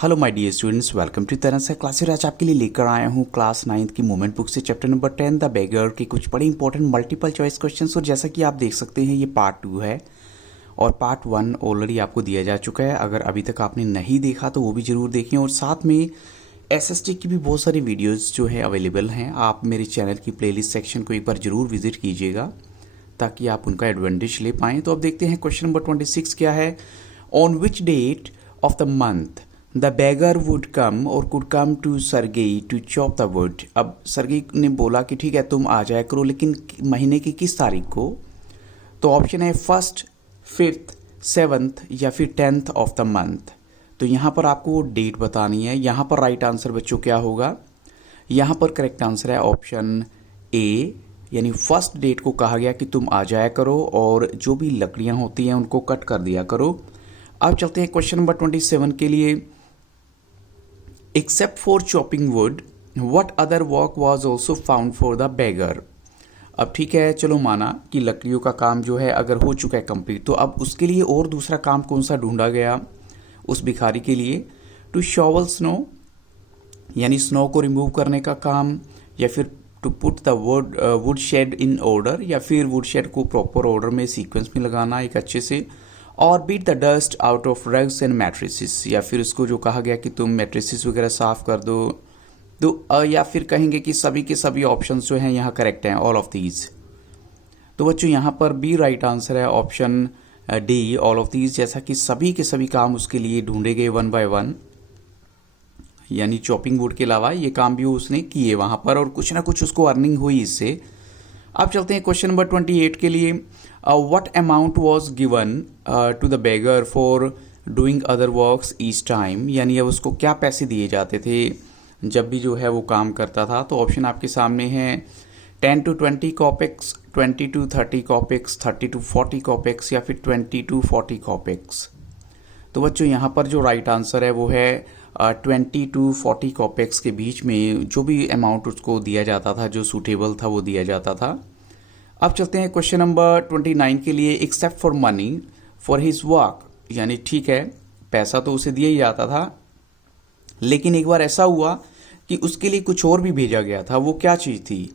Hello my dear students, welcome to तरह से class. आज आपके लिए लेकर आया हूँ क्लास 9th की मूवमेंट बुक से चैप्टर नंबर 10 द बेगर के कुछ बड़े इंपॉर्टेंट मल्टीपल चॉइस क्वेश्चंस। और जैसा कि आप देख सकते हैं ये पार्ट 2 है और पार्ट 1 ऑलरेडी आपको दिया जा चुका है। अगर अभी तक आपने नहीं देखा तो वो भी ज़रूर देखें। और साथ में एसएसटी की भी बहुत सारी वीडियोज़ जो है अवेलेबल हैं। आप मेरे चैनल की प्लेलिस्ट सेक्शन को एक बार ज़रूर विजिट कीजिएगा ताकि आप उनका एडवांटेज ले पाएँ। तो अब देखते हैं क्वेश्चन नंबर 26 क्या है। On which date of the month the beggar would come और could come to Sergei to chop the wood. अब सरगेई ने बोला कि ठीक है तुम आ जाया करो, लेकिन महीने की किस तारीख को? तो ऑप्शन है 1st, 5th, 7th या फिर 10th ऑफ द मंथ। तो यहाँ पर आपको डेट बतानी है। यहाँ पर राइट आंसर बच्चों क्या होगा? यहाँ पर करेक्ट आंसर है ऑप्शन ए, यानी फर्स्ट डेट को कहा गया कि तुम आ जाया करो और जो भी लकड़ियाँ होती हैं उनको कट कर दिया करो। अब चलते हैं क्वेश्चन नंबर 27 के लिए। Except for chopping wood, what other work was also found for the beggar? अब ठीक है, चलो माना कि लकड़ियों का काम जो है अगर हो चुका है कंप्लीट, तो अब उसके लिए और दूसरा काम कौन सा ढूंढा गया उस भिखारी के लिए? टू शॉवल स्नो, यानी स्नो को रिमूव करने का काम, या फिर to put the wood shed in order, या फिर वुड शेड को प्रॉपर ऑर्डर में सीक्वेंस में लगाना एक अच्छे से, और beat the dust out of rugs and mattresses, या फिर उसको जो कहा गया कि तुम मैट्रिसेस वगैरह साफ कर दो। तो या फिर कहेंगे कि सभी के सभी ऑप्शंस जो हैं यहाँ करेक्ट हैं, ऑल ऑफ दीज। तो बच्चों यहाँ पर बी राइट आंसर है option D, all of these. जैसा कि सभी के सभी काम उसके लिए ढूंढे गए 1 by 1, यानी चॉपिंग बोर्ड के अलावा ये काम भी उसने किए वहाँ पर और कुछ ना कुछ उसको अर्निंग हुई इससे। अब चलते हैं क्वेश्चन नंबर 28 के लिए। What amount was given to the beggar for doing other works each time, यानी अब उसको क्या पैसे दिए जाते थे जब भी जो है वो काम करता था? तो ऑप्शन आपके सामने हैं 10 to 20 कॉपेक्स, 20 to 30 कॉपेक्स, 30 to 40 कॉपेक्स, या फिर 20 to 40 कॉपेक्स। तो बच्चों यहाँ पर जो राइट आंसर है वो है 20 to 40 कॉपेक्स के बीच में जो भी अमाउंट उसको दिया जाता था, जो सूटेबल था वो दिया जाता था। अब चलते हैं क्वेश्चन नंबर 29 के लिए। Except for money for his work, यानी ठीक है पैसा तो उसे दिया ही जाता था, लेकिन एक बार ऐसा हुआ कि उसके लिए कुछ और भी भेजा गया था। वो क्या चीज़ थी?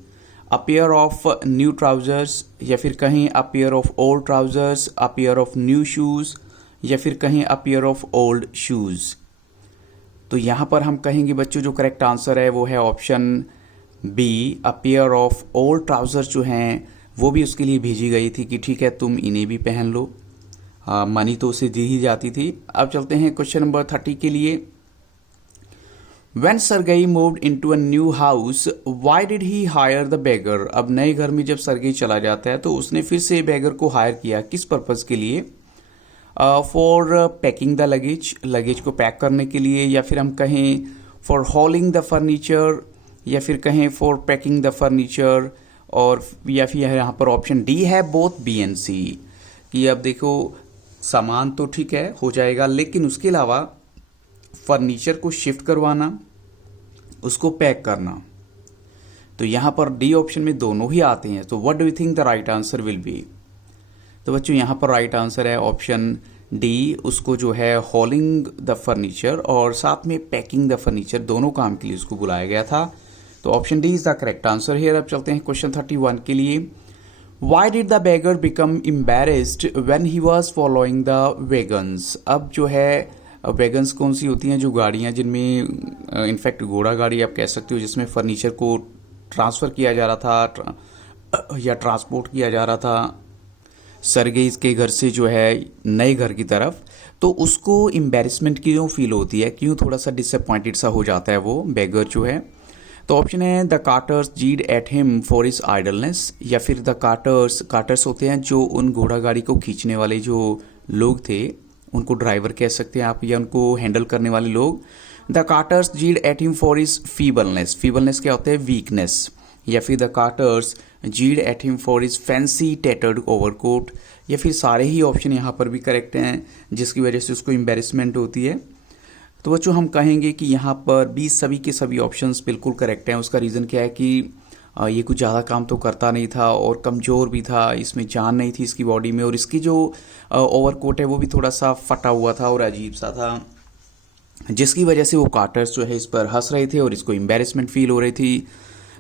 अ पेयर ऑफ न्यू ट्राउजर्स, या फिर कहीं अ pair of old trousers, a pair of new shoes, या फिर कहीं अ पेयर ऑफ ओल्ड शूज़। तो यहाँ पर हम कहेंगे बच्चों जो करेक्ट आंसर है वो है option B, a pair of old trousers जो हैं वो भी उसके लिए भेजी गई थी कि ठीक है तुम इन्हें भी पहन लो। मनी तो उसे दी ही जाती थी। अब चलते हैं क्वेश्चन नंबर 30 के लिए। When Sergei moved into a new house, why did he hire the beggar? अब नए घर में जब सरगेई चला जाता है तो उसने फिर से बेगर को हायर किया, किस पर्पज के लिए? फॉर पैकिंग द लगेज को पैक करने के लिए, या फिर हम कहें फॉर हॉलिंग द फर्नीचर, या फिर कहें फॉर पैकिंग द फर्नीचर, और या फिर यहाँ पर ऑप्शन डी है बोथ बी एंड सी, कि अब देखो सामान तो ठीक है हो जाएगा, लेकिन उसके अलावा फर्नीचर को शिफ्ट करवाना, उसको पैक करना। तो यहाँ पर डी ऑप्शन में दोनों ही आते हैं। तो what do you think the right answer will be? तो बच्चों यहाँ पर राइट आंसर है ऑप्शन डी, उसको जो है हॉलिंग द फर्नीचर और साथ में पैकिंग द फर्नीचर, दोनों काम के लिए उसको बुलाया गया था। तो option D is the correct answer here. अब चलते हैं क्वेश्चन 31 के लिए। Why did the beggar become embarrassed when he was following the wagons? अब जो है वैगन्स कौन सी होती हैं? जो गाड़ियाँ जिनमें इनफैक्ट घोड़ा गाड़ी आप कह सकते हो, जिसमें फर्नीचर को ट्रांसफ़र किया जा रहा था या ट्रांसपोर्ट किया जा रहा था सरगेई के घर से जो है नए घर की तरफ। तो उसको एम्बैरेसमेंट क्यों फील होती है, क्यों थोड़ा सा डिसअपॉइंटेड सा हो जाता है वो बेगर जो है? तो ऑप्शन है the carters jeered at him for his idleness, या फिर द कार्टर्स होते हैं जो उन घोड़ा गाड़ी को खींचने वाले जो लोग थे, उनको ड्राइवर कह सकते हैं आप, या उनको हैंडल करने वाले लोग। The carters jeered at him for his feebleness, feebleness क्या होता है? वीकनेस। या फिर the carters jeered at him for his fancy tattered overcoat, या फिर सारे ही ऑप्शन यहाँ पर भी करेक्ट हैं जिसकी वजह से उसको एम्बेरसमेंट होती है। तो बच्चों हम कहेंगे कि यहाँ पर भी सभी के सभी ऑप्शंस बिल्कुल करेक्ट हैं। उसका रीज़न क्या है कि ये कुछ ज़्यादा काम तो करता नहीं था और कमज़ोर भी था, इसमें जान नहीं थी इसकी बॉडी में, और इसकी जो ओवरकोट है वो भी थोड़ा सा फटा हुआ था और अजीब सा था। जिसकी वजह से वो कार्टर्स जो है इस पर हंस रहे थे और इसको एम्बेरसमेंट फील हो रही थी।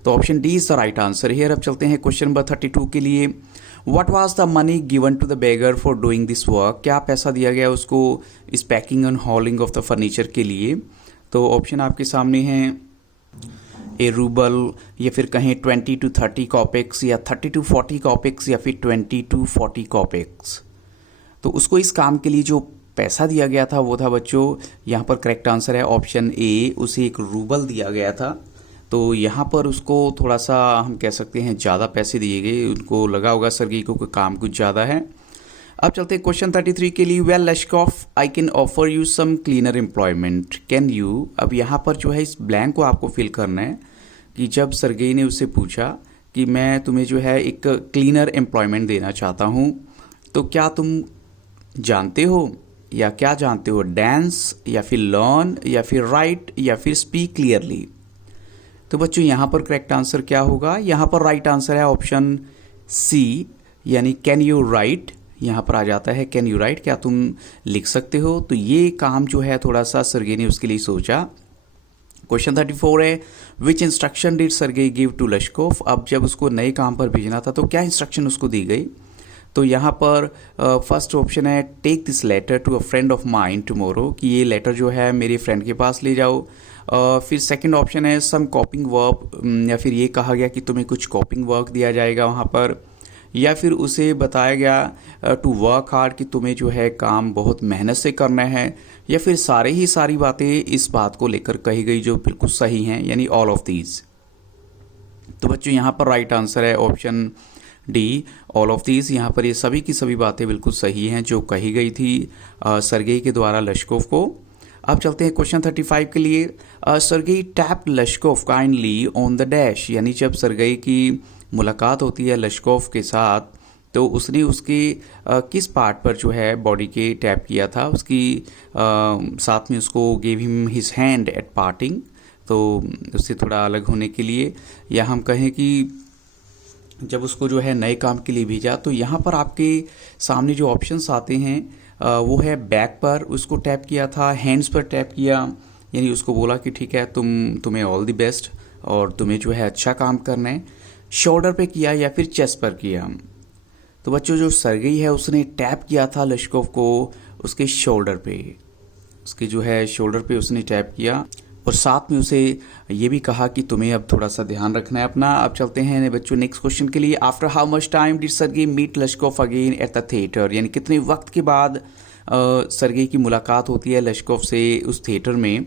तो option D is the right answer here. अब चलते हैं क्वेश्चन नंबर 32 के लिए। What was the money given to the beggar for doing this work? क्या पैसा दिया गया उसको इस packing and hauling of the furniture के लिए? तो ऑप्शन आपके सामने हैं, ए रूबल, या फिर कहें 20 to 30 कॉपेक्स, या 30 to 40 कॉपेक्स, या फिर 20 to 40 कॉपेक्स। तो उसको इस काम के लिए जो पैसा दिया गया था वो था बच्चों, यहाँ पर करेक्ट आंसर है ऑप्शन ए, उसे एक रूबल दिया गया था। तो यहाँ पर उसको थोड़ा सा हम कह सकते हैं ज़्यादा पैसे दिए गए, उनको लगा होगा सर्गेई को कि काम कुछ ज़्यादा है। अब चलते हैं क्वेश्चन 33 के लिए। Well Lushkoff, I can offer you some cleaner employment, can you? अब यहाँ पर जो है इस ब्लैंक को आपको फिल करना है कि जब सर्गेई ने उससे पूछा कि मैं तुम्हें जो है एक क्लीनर एम्प्लॉयमेंट देना चाहता हूँ, तो क्या तुम जानते हो या क्या जानते हो? डांस, या फिर लर्न, या फिर राइट, या फिर स्पीक क्लियरली। तो बच्चों यहाँ पर करेक्ट आंसर क्या होगा? यहाँ पर राइट आंसर है ऑप्शन सी, यानी कैन यू राइट। यहाँ पर आ जाता है कैन यू राइट, क्या तुम लिख सकते हो? तो ये काम जो है थोड़ा सा सर्गेई ने उसके लिए सोचा। क्वेश्चन 34 है, which instruction did Sergei give to Lushkoff? अब जब उसको नए काम पर भेजना था तो क्या इंस्ट्रक्शन उसको दी गई? तो यहाँ पर फर्स्ट ऑप्शन है, take this letter to a friend of mine tomorrow, कि ये लेटर जो है मेरे फ्रेंड के पास ले जाओ। फिर सेकंड ऑप्शन है, सम कॉपिंग वर्क, या फिर ये कहा गया कि तुम्हें कुछ कॉपिंग वर्क दिया जाएगा वहाँ पर, या फिर उसे बताया गया टू वर्क हार्ड, कि तुम्हें जो है काम बहुत मेहनत से करना है, या फिर सारी बातें इस बात को लेकर कही गई जो बिल्कुल सही हैं, यानी ऑल ऑफ दीज। तो बच्चों यहाँ पर राइट आंसर है option D, all of these. यहाँ पर ये सभी की सभी बातें बिल्कुल सही हैं जो कही गई थी सर्गेई के द्वारा लश्कोफ को। अब चलते हैं क्वेश्चन 35 के लिए। Sergei tapped Lushkoff kindly on the dash, यानी जब सर्गेई की मुलाकात होती है लश्कोफ के साथ, तो उसने उसके किस पार्ट पर जो है बॉडी के टैप किया था? उसकी साथ में उसको gave him his hand at parting, तो उससे थोड़ा अलग होने के लिए, या हम कहें कि जब उसको जो है नए काम के लिए भेजा। तो यहाँ पर आपके सामने जो ऑप्शंस आते हैं वो है बैक पर उसको टैप किया था, हैंड्स पर टैप किया, यानी उसको बोला कि ठीक है तुम्हें ऑल द बेस्ट और तुम्हें जो है अच्छा काम करना है, शोल्डर पे किया या फिर चेस्ट पर किया। तो बच्चों जो सर्गेई है उसने टैप किया था लश्कोफ को उसके शोल्डर पे, उसके जो है शोल्डर पे उसने टैप किया, और साथ में उसे ये भी कहा कि तुम्हें अब थोड़ा सा ध्यान रखना है अपना। अब चलते हैं बच्चों नेक्स्ट क्वेश्चन के लिए। After how much time did Sergei meet Lushkoff again at the theatre, यानी कितने वक्त के बाद सर्गेई की मुलाकात होती है लश्कोफ से उस थिएटर में?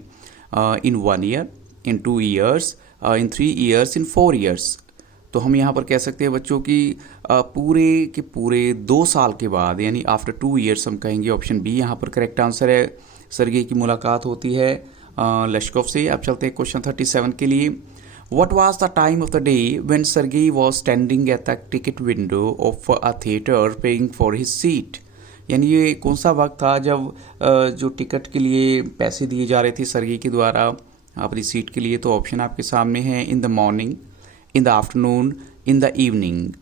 इन 1 ईयर, इन 2 ईयर्स, इन 3 ईयर्स, इन 4 ईयर्स। तो हम यहाँ पर कह सकते हैं बच्चों की पूरे के पूरे 2 साल के बाद, यानी आफ्टर 2 ईयर्स हम कहेंगे। ऑप्शन बी यहाँ पर करेक्ट आंसर है, सर्गेई की मुलाकात होती है लश्कोफ से। अब चलते हैं क्वेश्चन 37 के लिए। What was the time of the day when Sergei was standing at the ticket window of a theatre paying for his seat, यानी ये कौन सा वक्त था जब जो टिकट के लिए पैसे दिए जा रहे थे सर्गेई के द्वारा अपनी सीट के लिए? तो ऑप्शन आपके सामने है, in the morning, in the afternoon, in the evening.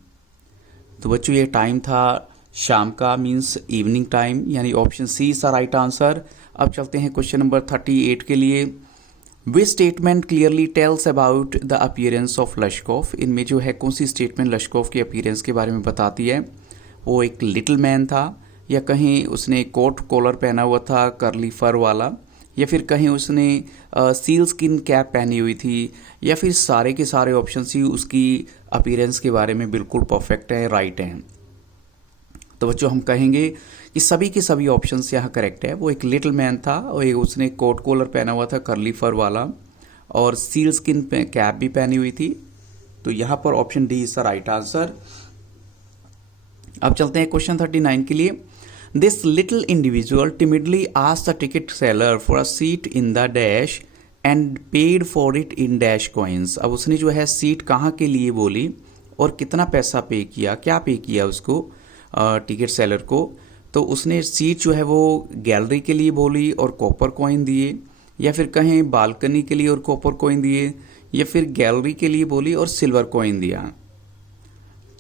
तो बच्चों ये टाइम था शाम का, मीन्स इवनिंग टाइम, यानी option C is the right answer. अब चलते हैं क्वेश्चन नंबर 38 के लिए। Which statement clearly tells about the appearance of Lushkoff, इनमें जो है कौन सी स्टेटमेंट लश्कोफ के अपीयरेंस के बारे में बताती है? वो एक लिटिल मैन था, या कहीं उसने कोट कॉलर पहना हुआ था करली फर वाला, या फिर कहीं उसने सील स्किन कैप पहनी हुई थी, या फिर सारे के सारे ऑप्शन ही उसकी अपीयरेंस के बारे में बिल्कुल परफेक्ट है, राइट हैं। तो बच्चों हम कहेंगे कि सभी के सभी ऑप्शंस यहाँ करेक्ट है। वो एक लिटिल मैन था और एक उसने कोट कॉलर पहना हुआ था करली फर वाला, और सील स्किन पे कैप भी पहनी हुई थी। तो यहाँ पर option D is the right answer. अब चलते हैं क्वेश्चन 39 के लिए। This little individual timidly asked the ticket seller for a seat in the dash and paid for it in dash coins. अब उसने जो है सीट कहाँ के लिए बोली और कितना पैसा पे किया, क्या पे किया उसको टिकट सेलर को? तो उसने सीट जो है वो गैलरी के लिए बोली और कॉपर कॉइन दिए, या फिर कहें बालकनी के लिए और कॉपर कॉइन दिए, या फिर गैलरी के लिए बोली और सिल्वर कॉइन दिया।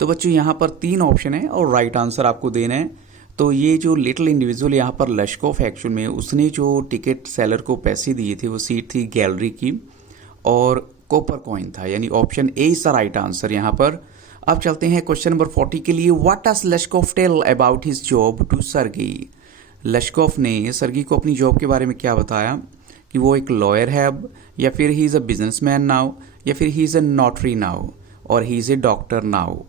तो बच्चों यहाँ पर 3 ऑप्शन है और राइट आंसर आपको देना है। तो ये जो लिटिल इंडिविजुअल यहाँ पर लश्कोफ एक्चुअल में उसने जो टिकट सेलर को पैसे दिए थे वो सीट थी गैलरी की और कॉपर कॉइन था, यानी option A is the right answer यहाँ पर। अब चलते हैं क्वेश्चन नंबर 40 के लिए। What does Lushkoff tell about his job to Sergei? Lushkoff ने सर्गी को अपनी जॉब के बारे में क्या बताया कि वो एक लॉयर है अब, या फिर he is a businessman now, या फिर he is a notary now, और he is a doctor now.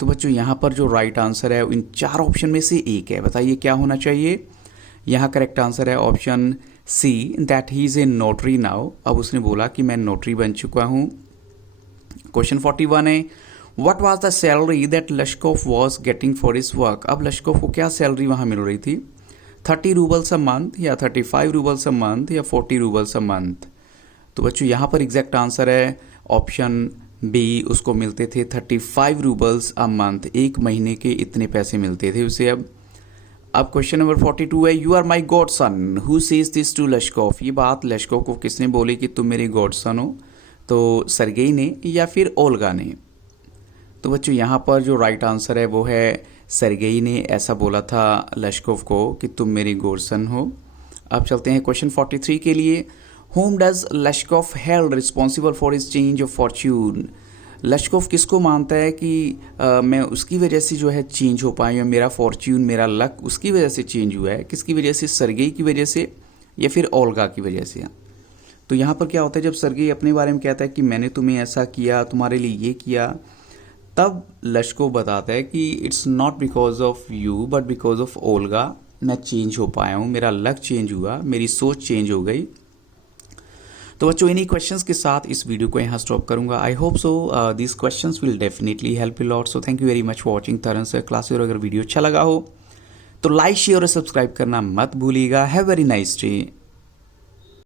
तो बच्चों यहाँ पर जो राइट आंसर है इन चार ऑप्शन में से एक है, बताइए क्या होना चाहिए। यहाँ करेक्ट आंसर है option C, that he is a notary now. अब उसने बोला कि मैं नोटरी बन चुका हूँ। क्वेश्चन 41 है, what was the salary that Lushkoff was getting for his work? अब लश्कोफ को क्या सैलरी वहाँ मिल रही थी? 30 रूबल्स अ मंथ, या 35 रूबल्स अ मंथ, या 40 रूबल्स अ मंथ? तो बच्चों यहाँ पर एग्जैक्ट आंसर है ऑप्शन बी, उसको मिलते थे 35 रूबल्स अ मंथ, एक महीने के इतने पैसे मिलते थे उसे। अब क्वेश्चन नंबर 42 है, you are my godson, who says this to Lushkoff? ये बात लश्कोफ को किसने बोली कि तुम मेरे गॉड सन हो? तो सरगेई ने या फिर ओल्गा ने? तो बच्चों यहाँ पर जो राइट आंसर है वो है सरगेई ने ऐसा बोला था लश्कोफ को कि तुम मेरी गॉड सन हो। अब चलते हैं क्वेश्चन 43 के लिए। Whom does Lashkov held responsible for his change of fortune? लश्कोफ किसको मानता है कि मैं उसकी वजह से जो है चेंज हो पाया, मेरा फॉर्च्यून, मेरा लक उसकी वजह से चेंज हुआ है? किसकी वजह से? सरगेई की वजह से या फिर ओल्गा की वजह से? तो यहाँ पर क्या होता है, जब सरगेई अपने बारे में कहता है कि मैंने तुम्हें ऐसा किया, तुम्हारे लिए ये किया, तब लश्कोफ बताता है कि it's not because of you but because of Olga, मैं चेंज हो पाया हूँ, मेरा लक चेंज हुआ, मेरी सोच चेंज हो गई। तो बच्चों इन्हीं क्वेश्चंस के साथ इस वीडियो को यहाँ स्टॉप करूंगा। I hope so this questions will definitely help you lot. So thank you very much for watching Taran sir class. और अगर वीडियो अच्छा लगा हो तो लाइक शेयर और सब्सक्राइब करना मत भूलिएगा। Have very nice day.